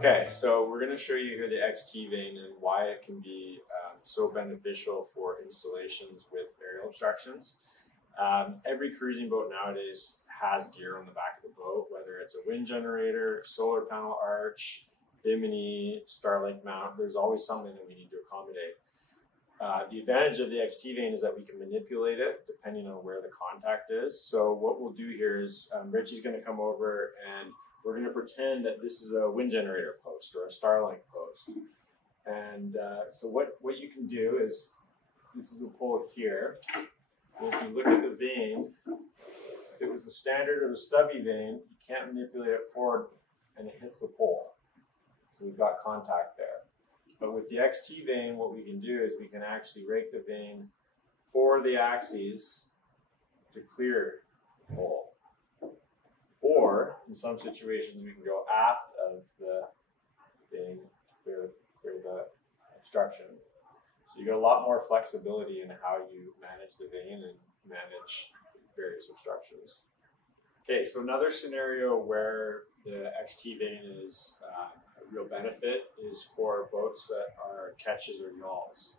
Okay, so we're going to show you here the XT Vane and why it can be so beneficial for installations with aerial obstructions. Every cruising boat nowadays has gear on the back of the boat, whether it's a wind generator, solar panel arch, bimini, Starlink mount. There's always something that we need to accommodate. The advantage of the XT Vane is that we can manipulate it depending on where the contact is. So what we'll do here is Richie's going to come over and we're going to pretend that this is a wind generator post or a Starlink post. And so what you can do is, this is a pole here. And if you look at the vane, if it was the standard or the stubby vane, you can't manipulate it forward and it hits the pole. So we've got contact there. But with the XT Vane, what we can do is we can actually rake the vane for the axes to clear the pole. Or, in some situations, we can go aft of the vane to clear the obstruction. So you get a lot more flexibility in how you manage the vane and manage various obstructions. Okay, so another scenario where the XT Vane is a real benefit is for boats that are ketches or yawls.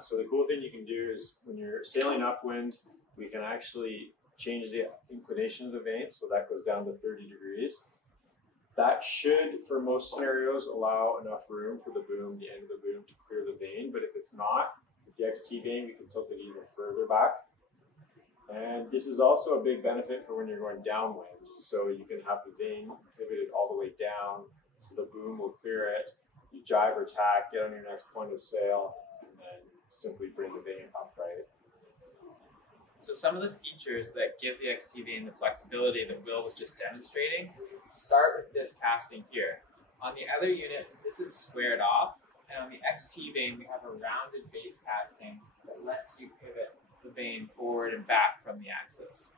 So the cool thing you can do is when you're sailing upwind, we can actually change the inclination of the vane, so that goes down to 30 degrees. That should, for most scenarios, allow enough room for the boom, the end of the boom, to clear the vane. But if it's not, with the XT Vane, we can tilt it even further back. And this is also a big benefit for when you're going downwind. So you can have the vane pivoted all the way down, so the boom will clear it. You jibe or tack, get on your next point of sail, and then simply bring the vane upright. So some of the features that give the XT Vane the flexibility that Will was just demonstrating start with this casting here. On the other units, this is squared off, and on the XT Vane, we have a rounded base casting that lets you pivot the vane forward and back from the axis.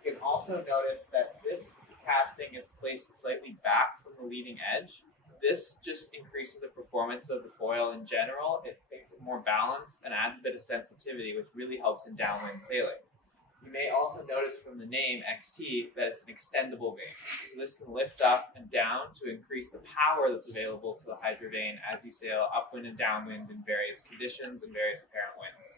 You can also notice that this casting is placed slightly back from the leading edge. This just increases the performance of the foil in general. It makes it more balanced and adds a bit of sensitivity, which really helps in downwind sailing. You may also notice from the name XT that it's an extendable vane. So this can lift up and down to increase the power that's available to the Hydrovane as you sail upwind and downwind in various conditions and various apparent winds.